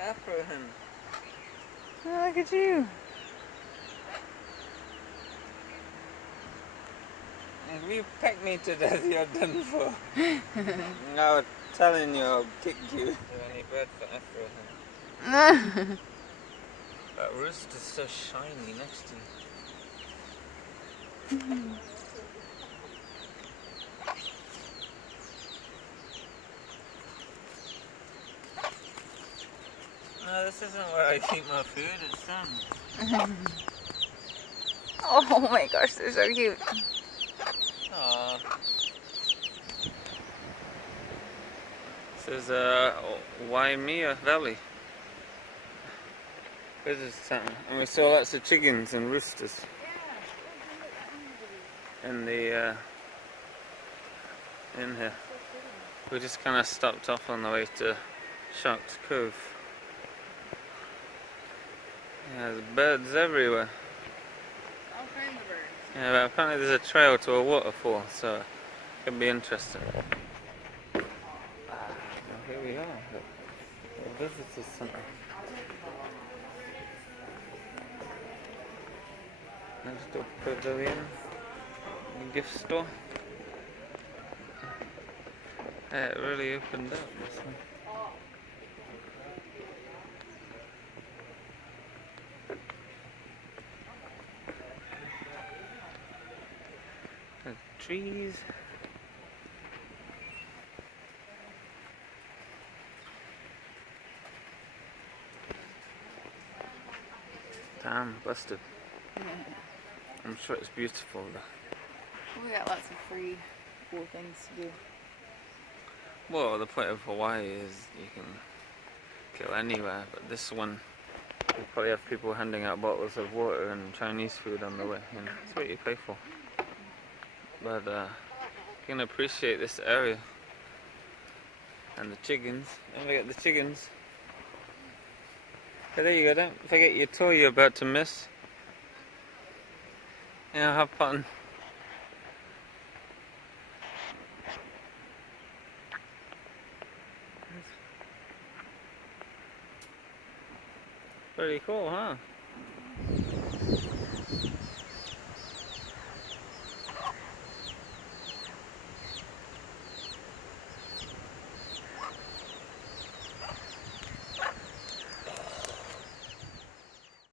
Afro him. Oh, look at you. If you peck me to death, you're done for. I was telling you I'll kick you. Do any bread for Afro him? That roost is so shiny next to you. No, this isn't where I keep my food, it's done. Oh my gosh, they're so cute. Aww. This is Waimea Valley. Visitor center. And we saw lots of chickens and roosters in the in here. We just kind of stopped off on the way to Shark's Cove. Yeah, there's birds everywhere. All kinds of birds. Yeah, but apparently there's a trail to a waterfall, so it could be interesting. Well, here we are, the visitor center. Next door pavilion, gift store. Yeah, it really opened up this one. Trees. Damn, busted. I'm sure it's beautiful though. We got lots of free, cool things to do. Well, the point of Hawaii is you can kill anywhere, but this one, you probably have people handing out bottles of water and Chinese food on the way. You know, it's what you pay for. But you can appreciate this area. And the chickens. Don't forget the chickens. Okay, there you go. Don't forget your toy you're about to miss. Yeah, have fun. Pretty cool, huh?